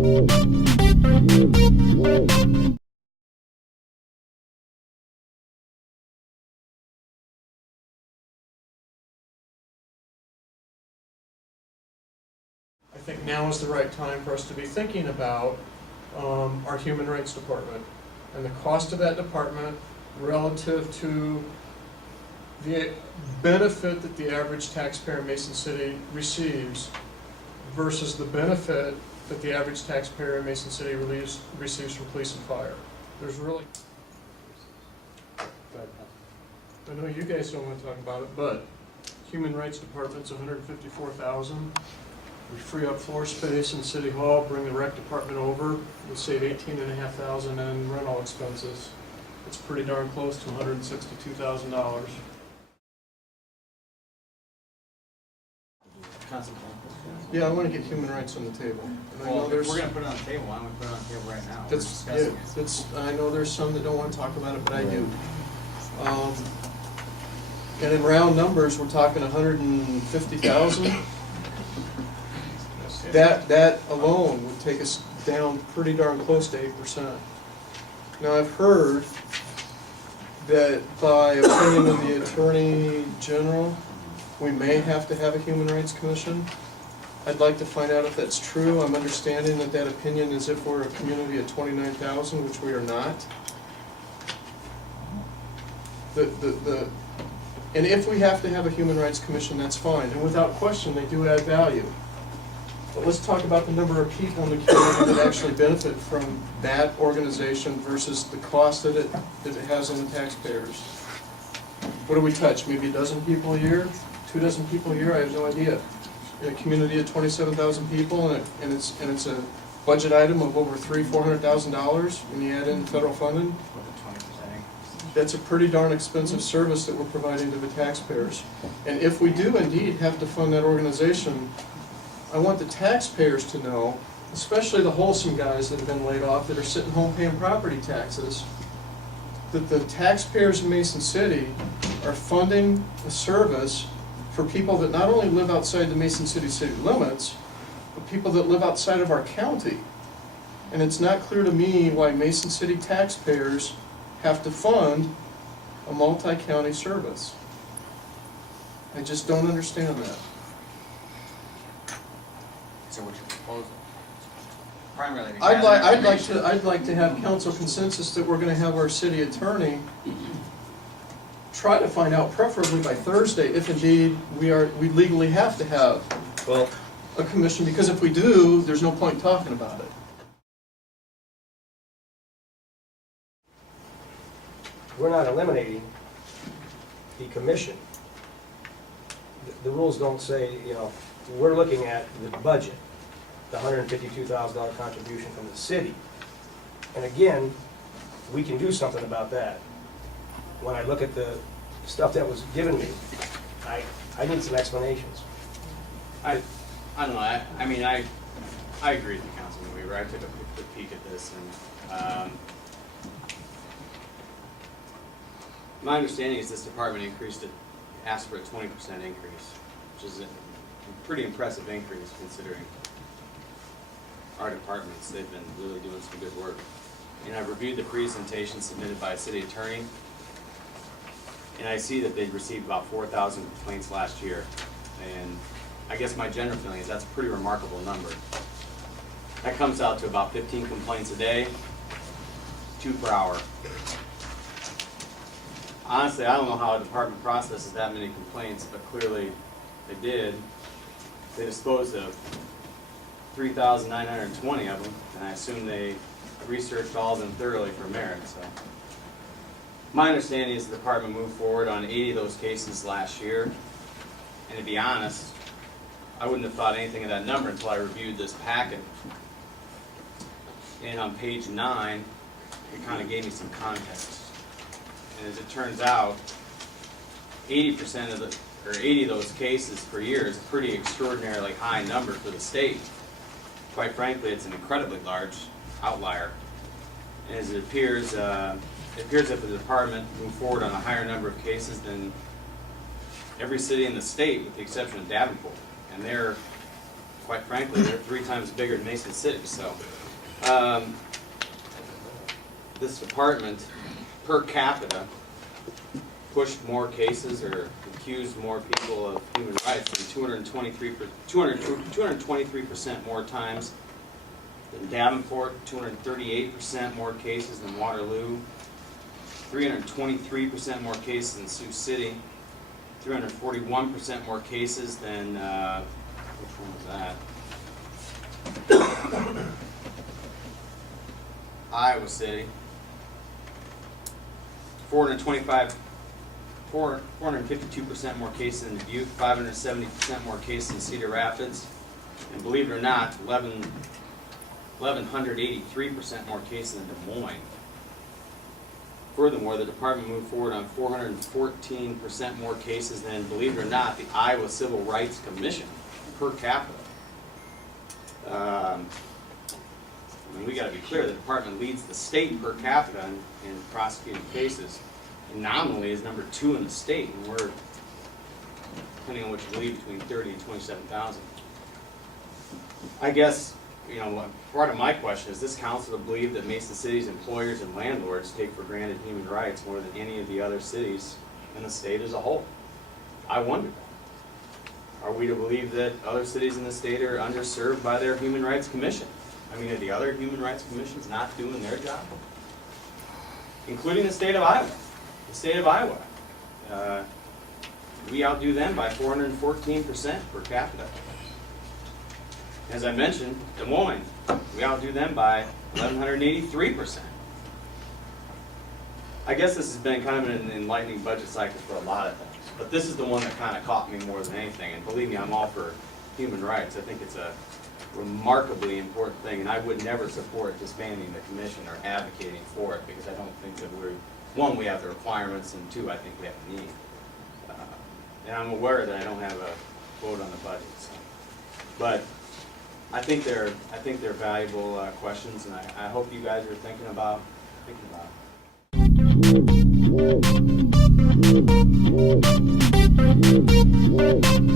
I think now is the right time for us to be thinking about our human rights department and the cost of that department relative to the benefit that the average taxpayer in Mason City receives versus the benefit that the average taxpayer in Mason City receives from police and fire. There's really, I know you guys don't want to talk about it, but human rights department's $154,000. We free up floor space in City Hall, bring the rec department over, we save $18,500 in rental expenses. It's pretty darn close to $162,000. Yeah, I want to get human rights on the table. And well, if we're going to put it on the table, why don't we put it on the table right now? I know there's some that don't want to talk about it, but I do. And in round numbers, we're talking $150,000. That alone would take us down pretty darn close to 8%. Now I've heard that by opinion of the Attorney General, we may have to have a Human Rights Commission. I'd like to find out if that's true. I'm understanding that that opinion is if we're a community of 29,000, which we are not. And if we have to have a Human Rights Commission, that's fine. And without question, they do add value. But let's talk about the number of people in the community that actually benefit from that organization versus the cost that it has on the taxpayers. What do we touch? Maybe a dozen people a year? 2 dozen people a year? I have no idea. In a community of 27,000 people, and it's a budget item of over $400,000 when you add in federal funding. That's a pretty darn expensive service that we're providing to the taxpayers. And if we do indeed have to fund that organization, I want the taxpayers to know, especially the wholesome guys that have been laid off that are sitting home paying property taxes, that the taxpayers in Mason City are funding a service for people that not only live outside the Mason City city limits, but people that live outside of our county. And it's not clear to me why Mason City taxpayers have to fund a multi-county service. I just don't understand that. So what's your proposal? Primarily, I'd like to have council consensus that we're going to have our city attorney try to find out, preferably by Thursday, if indeed we legally have to have a commission, because if we do, there's no point talking about it. We're not eliminating the commission. The rules don't say, you know, we're looking at the budget, the $152,000 contribution from the city. And again, we can do something about that. When I look at the stuff that was given me, I need some explanations. I don't know. I mean, I agree with you, Councilman Weaver. I took a quick peek at this, and my understanding is this department asked for a 20% increase, which is a pretty impressive increase considering our departments. They've been really doing some good work. And I've reviewed the presentation submitted by a city attorney, and I see that they received about 4,000 complaints last year. And I guess my general feeling is that's a pretty remarkable number. That comes out to about 15 complaints a day, 2 per hour. Honestly, I don't know how a department processes that many complaints, but clearly they did. They disposed of 3,920 of them, and I assume they researched all of them thoroughly for merit. So, my understanding is the department moved forward on 80 of those cases last year, and to be honest, I wouldn't have thought anything of that number until I reviewed this packet. And on page 9, it kind of gave me some context. And as it turns out, 80% of 80 of those cases per year is a pretty extraordinarily high number for the state. Quite frankly, it's an incredibly large outlier. And as it appears that the department moved forward on a higher number of cases than every city in the state, with the exception of Davenport. And they're quite frankly, they're 3 times bigger than Mason City, so. This department, per capita, pushed more cases or accused more people of human rights than 223% more times than Davenport, 238% more cases than Waterloo, 323% more cases than Sioux City, 341% more cases than, which one was that? Iowa City. 452% more cases in Dubuque, 570% more cases in Cedar Rapids, and believe it or not, 1,183% more cases in Des Moines. Furthermore, the department moved forward on 414% more cases than, believe it or not, the Iowa Civil Rights Commission per capita. I mean, we got to be clear, the department leads the state per capita in prosecuting cases, and nominally is number 2 in the state, and we're, depending on what you believe, between 30 and 27,000. I guess, you know, part of my question is, this council to believe that Mason City's employers and landlords take for granted human rights more than any of the other cities in the state as a whole. I wonder that. Are we to believe that other cities in the state are underserved by their Human Rights Commission? I mean, are the other Human Rights Commissions not doing their job? Including the state of Iowa. The state of Iowa. We outdo them by 414% per capita. As I mentioned, Des Moines, we outdo them by 1,183%. I guess this has been kind of an enlightening budget cycle for a lot of things, but this is the one that kind of caught me more than anything, and believe me, I'm all for human rights. I think it's a remarkably important thing, and I would never support disbanding the commission or advocating for it, because I don't think that one, we have the requirements, and 2, I think we have the need. And I'm aware that I don't have a vote on the budget, so. But I think they're valuable questions, and I hope you guys are thinking about it.